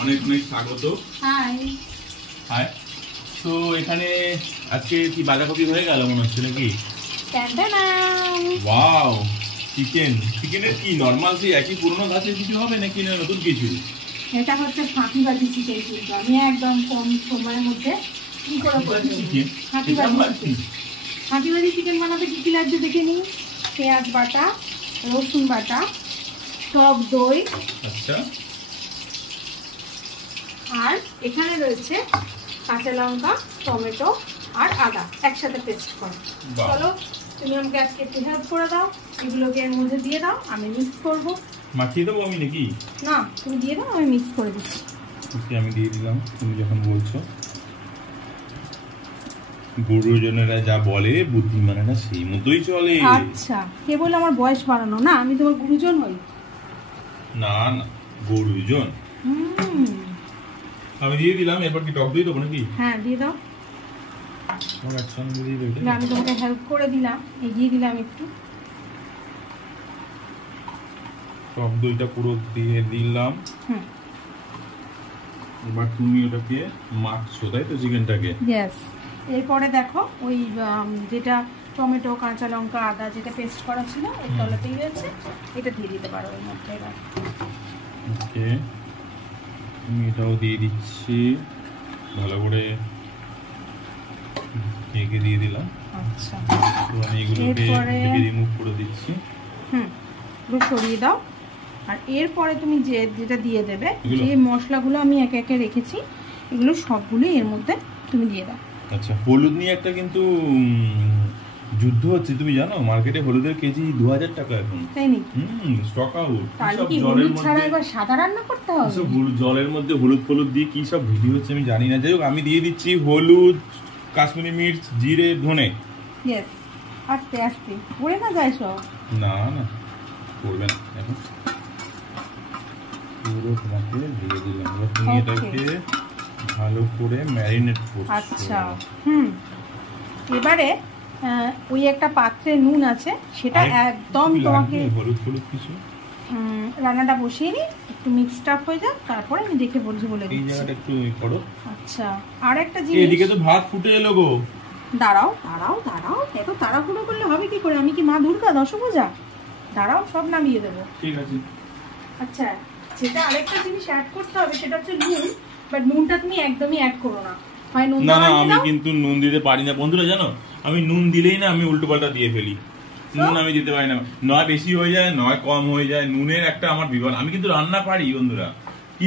অনেক অনেক স্বাগত। High high. তো এখানে আজকে কি বাঁধাকপি হয়ে গেল মনে হচ্ছে নাকি? ওয়াও, চিকেনের কি নরমাল সেই একই পুরনো গাছের কিছু হবে নাকি না নতুন কিছু? এটা হচ্ছে ফাঁকিবাজি চিকেন, কিন্তু আমি একদম কম সময়ের মধ্যে কি করে ফাঁকিবাজি চিকেন বানাতে কি কি লাগবে দেখে নিই। পেঁয়াজ বাটা, রসুন বাটা, টক দই, আচ্ছা, আর এখানে রয়েছে কাঁচা লঙ্কা, টমেটো আর আদা একসাথে পেস্ট করা। চলো তুমি আমাকে আজকে একটু হেল্প করে দাও, এগুলোকে এর মধ্যে দিয়ে দাও, আমি মিক্স করবো। মাখিয়ে দেবো আমি নাকি? না, তুমি দিয়ে দাও, আমি মিক্স করে দিচ্ছি। আমি দিয়ে দিলাম তুমি যখন বলছো। গুরুজনেরা যা বলে বুদ্ধিমানেরা সেই মতোই চলে। আচ্ছা, কে বলে আমার বয়স বাড়ানো? না, আমি তোমার গুরুজন হই। না না, গুরুজন। আমি দিয়ে দিলাম। এরপর কি টক দই দেবো নাকি? হ্যাঁ, দিয়ে দাও। আমি তোমাকে হেল্প করে দিলাম, এগিয়ে দিলাম একটু। টক দইটা পুরো দিয়ে দিলাম। এবার তুমি ওটাকে মাখছো, তাই তো চিকেনটাকে? ইয়েস। এরপরে দেখো ওই যেটা টমেটো, কাঁচা লঙ্কা, আদা যেটা পেস্ট করা ছিল এর তলাতেই রয়েছে, এটা দিয়ে দিতে পারো এর মধ্যে। এবার ওকে, আমি এটাও দিয়ে দিচ্ছি, ভালো করে ঢেকে দিয়ে দিলাম। আচ্ছা, তো আমি এগুলোকে রিমুভ করে দিচ্ছি। পুরো সরিয়ে দাও। আর এরপরে তুমি যেটা দিয়ে দেবে, যে মশলাগুলো আমি একে একে রেখেছি এগুলো সবগুলো এর মধ্যে তুমি দিয়ে দাও। আচ্ছা, হলুদ নিয়ে একটা কিন্তু যুদ্ধ হচ্ছে, তুমি জানো? মার্কেটে হলুদের কেজি 2000 টাকা এখন। তাই নাকি? Stock out. তাহলে কি হলুদ ছাড়া এবার সাদা রান্না করতে হবে? সব জলের মধ্যে হলুদ দিয়ে কি সব ভিডিও হচ্ছে আমি জানি না। যাই হোক, আমি দিয়ে দিচ্ছি হলুদ, কাশ্মীরি মির্চ, জিরে, ধনে। ইয়েস, আস্তে আস্তে পড়ে না যায় সব। না না, পড়বে না। এখন পুরো তোমাকে দিয়ে দিলাম। তুমি এটাকে ভালো করে ম্যারিনেট করছো। আচ্ছা, এবারে ওই একটা পাত্রে নুন আছে, সেটা একদম তোমাকে হলুদ কিছু রান্নাটা বসিয়ে নি, একটু মিক্সড আপ হয়ে যাক, তারপরে আমি দেখে বলছি বলে দিচ্ছি। এই জায়গাটা একটু করো। আচ্ছা, আর একটা জিনিস, এদিকে তো ভাত ফুটে এলো গো। দাঁড়াও দাঁড়াও দাঁড়াও, এত তাড়াহুড়ো করলে হবে কি করে? আমি কি মা দুর্গা দশভুজা? দাঁড়াও, সব নামিয়ে দেবো। ঠিক আছে। আচ্ছা, যেটা আরেকটা জিনিস অ্যাড করতে হবে সেটা হচ্ছে নুন, বাট নুনটা তুমি একদমই অ্যাড করো না। হয় নুন না না, আমি কিন্তু নুন দিতে পারি না বন্ধুরা, জানো? আমি নুন দিলেই না আমি উল্টো পাল্টা দিয়ে ফেলি। নুন আমি দিতে পারি না, নয় বেশি হয়ে যায় নয় কম হয়ে যায়। নুনের একটা আমার বিবাদ। আমি কিন্তু রান্না পারি বন্ধুরা।